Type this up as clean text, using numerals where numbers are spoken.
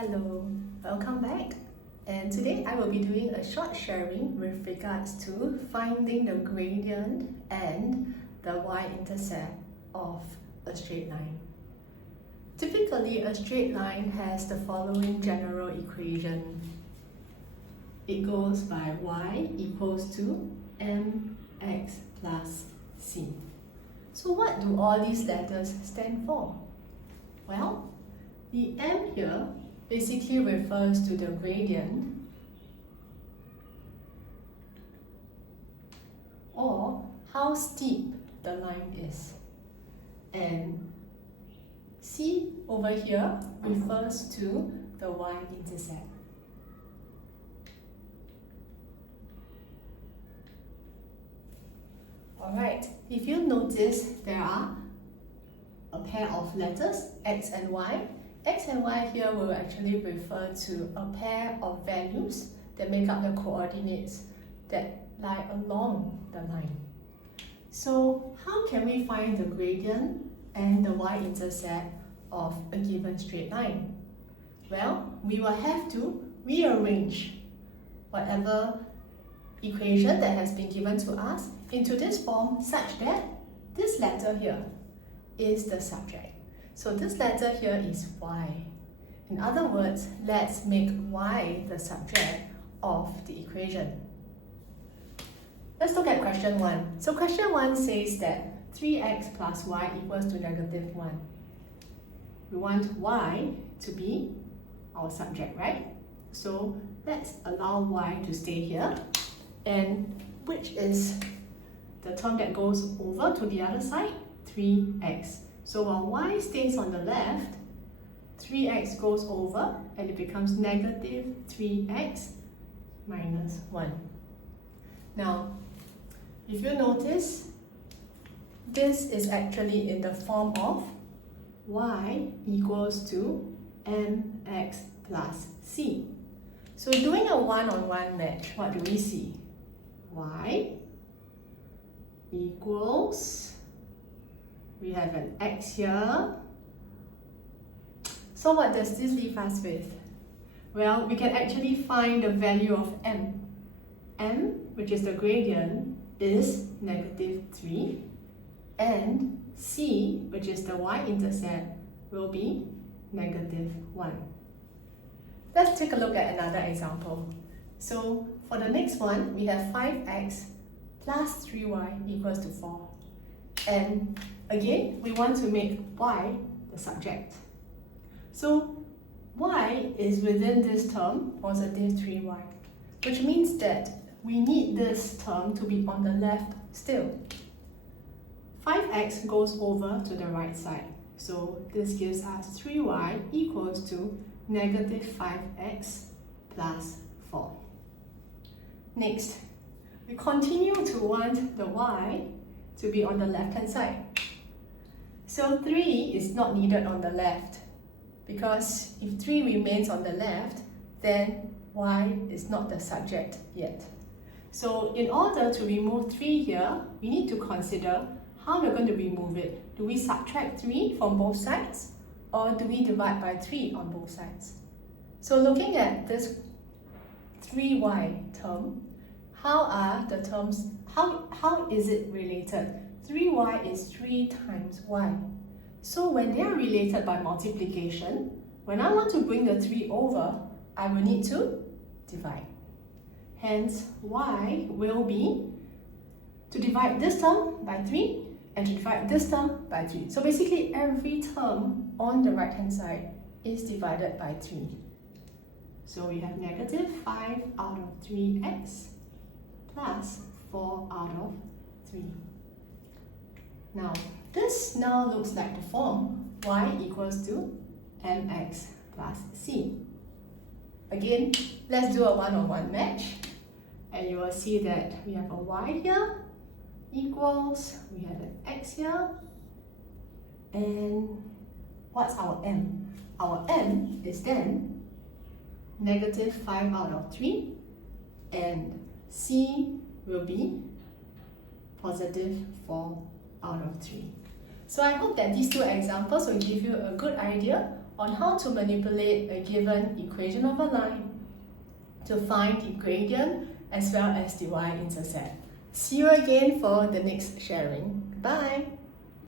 Hello, welcome back. And today I will be doing a short sharing with regards to finding the gradient and the y-intercept of a straight line. Typically, a straight line has the following general equation. It goes by y equals to mx plus c. So what do all these letters stand for? Well, the m here basically refers to the gradient or how steep the line is. And C over here refers to the y-intercept. Alright, if you notice, there are a pair of letters, x and y. X and y here will actually refer to a pair of values that make up the coordinates that lie along the line. So how can we find the gradient and the y-intercept of a given straight line? Well, we will have to rearrange whatever equation that has been given to us into this form such that this letter here is the subject. So this letter here is y. In other words, let's make y the subject of the equation. Let's look at question 1. So question 1 says that 3x plus y equals to negative 1. We want y to be our subject, right? So let's allow y to stay here, and which is the term that goes over to the other side, 3x. So while y stays on the left, 3x goes over and it becomes negative 3x minus 1. Now, if you notice, this is actually in the form of y equals to mx plus c. So doing a one-on-one match, what do we see? Y equals, we have an x here. So what does this leave us with? Well, we can actually find the value of m. M, which is the gradient, is negative 3, and c, which is the y-intercept, will be negative 1. Let's take a look at another example. So for the next one, we have 5x plus 3y equals to 4. And again, we want to make y the subject. So y is within this term, positive 3y, which means that we need this term to be on the left still. 5x goes over to the right side. So this gives us 3y equals to negative 5x plus 4. Next, we continue to want the y to be on the left-hand side. So 3 is not needed on the left, because if 3 remains on the left, then y is not the subject yet. So in order to remove 3 here, we need to consider how we're going to remove it. Do we subtract 3 from both sides, or do we divide by 3 on both sides? So looking at this 3y term, how is it related? 3y is 3 times y. So when they are related by multiplication, when I want to bring the 3 over, I will need to divide. Hence, y will be to divide this term by 3 and to divide this term by 3. So basically, every term on the right-hand side is divided by 3. So we have negative 5 out of 3x plus 4 out of 3. Now, this now looks like the form y equals to mx plus c. Again, let's do a one-on-one match. And you will see that we have a y here equals, we have an x here. And what's our m? Our m is then negative 5 out of 3. And c will be positive 4 out of 3. So I hope that these two examples will give you a good idea on how to manipulate a given equation of a line to find the gradient as well as the y-intercept. See you again for the next sharing. Bye!